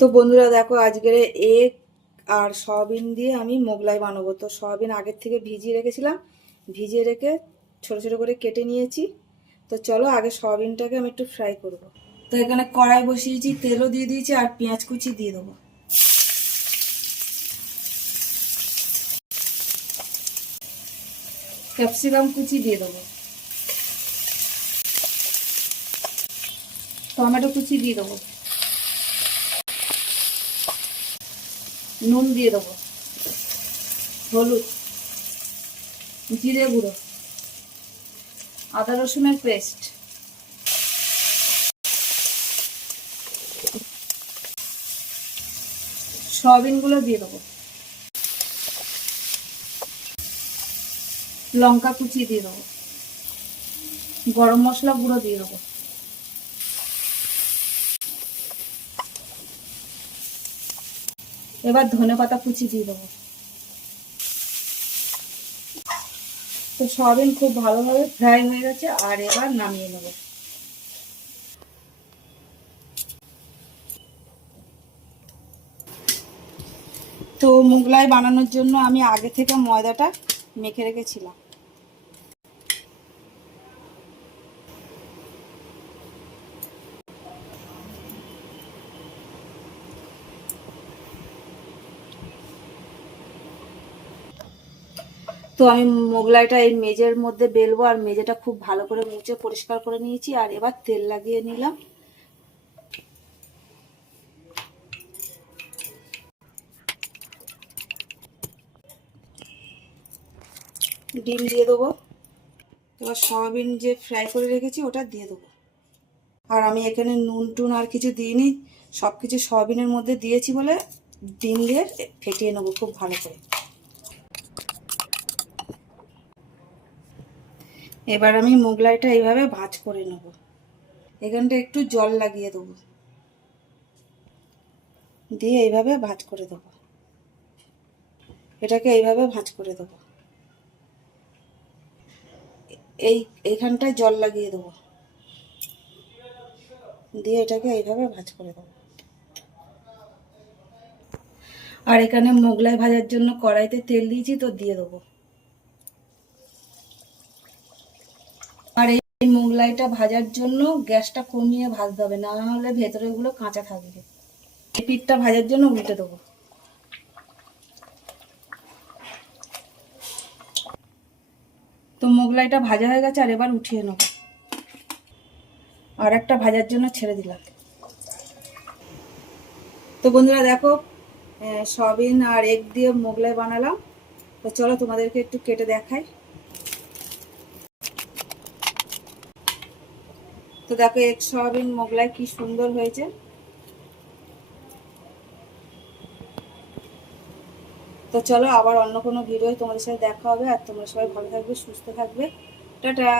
তো বন্ধুরা দেখো, আজকের এগ আর সয়াবিন দিয়ে আমি মোগলাই বানাবো। তো সয়াবিন আগের থেকে ভিজিয়ে রেখেছিলাম, ভিজিয়ে রেখে ছোট ছোট করে কেটে নিয়েছি। তো চলো আগে সয়াবিনটাকে আমি একটু ফ্রাই করব। তো এখানে কড়াই বসিয়েছি, তেলও দিয়ে দিয়েছি আর পেঁয়াজ কুচি দিয়ে দেবো। ক্যাপসিকাম কুচি দিয়ে দেবো, টমেটো কুচি দিয়ে দেবো, নুন দিয়ে দেবো, হলুদ, জিরে গুঁড়ো, আদা রসুনের পেস্ট, সয়াবিনগুলো দিয়ে দেবো, লঙ্কা কুচি দিয়ে দেবো, গরম মশলা গুঁড়ো দিয়ে দেবো, এবার ধনেপাতা কুচি দিয়ে দেবো। তো সয়াবিন খুব ভালোভাবে ফ্রাই হয়ে গেছে, আর এবার নামিয়ে নেব। তো মোগলাই বানানোর জন্য আমি আগে থেকে ময়দাটা মেখে রেখেছিলাম। তো আমি মোগলাইটা এই মেজের মধ্যে বেলবো, আর মেজেটা খুব ভালো করে মুছে পরিষ্কার করে নিয়েছি। আর এবার তেল লাগিয়ে নিলাম। ডিম দিয়ে দেবো। এবার সয়াবিন যে ফ্রাই করে রেখেছি ওটা দিয়ে দেবো। আর আমি এখানে নুন টুন আর কিছু দিইনি, সব কিছু সয়াবিনের মধ্যে দিয়েছি বলে ডিম দিয়ে ফেটিয়ে নেবো খুব ভালো করে। এবার আমি মোগলাইটা এইভাবে ভাজ করে নেব। এখানটা একটু জল লাগিয়ে দেবো, দিয়ে এইভাবে ভাজ করে দেবো। এটাকে এইভাবে ভাজ করে দেবো। এইখানটায় জল লাগিয়ে দেবো, দিয়ে এটাকে এইভাবে ভাজ করে দেবো। আর এখানে মোগলাই ভাজার জন্য কড়াইতে তেল দিয়েছি, তো দিয়ে দেবো। আর এই মোগলাইটা ভাজার জন্য গ্যাসটা কমিয়ে ভাজতে হবে, না হলে ভেতরেগুলো কাঁচা থাকবে। এই পিঠটা ভাজার জন্য উল্টে দেবো। তো মোগলাইটা ভাজা হয়ে গেছে, আর এবার উঠিয়ে নেব। আর একটা ভাজার জন্য ছেড়ে দিলাম। তো বন্ধুরা দেখো, সয়াবিন আর এগ দিয়ে মোগলাই বানালাম। তো চলো তোমাদেরকে একটু কেটে দেখাই। তো দেখো, এগ সয়াবিন মোগলাই কি সুন্দর হয়েছে। তো চলো আবার অন্য কোনো ভিডিও তোমাদের সাথে দেখা হবে। আর তোমরা সবাই ভালো থাকবে, সুস্থ থাকবে। টাটা।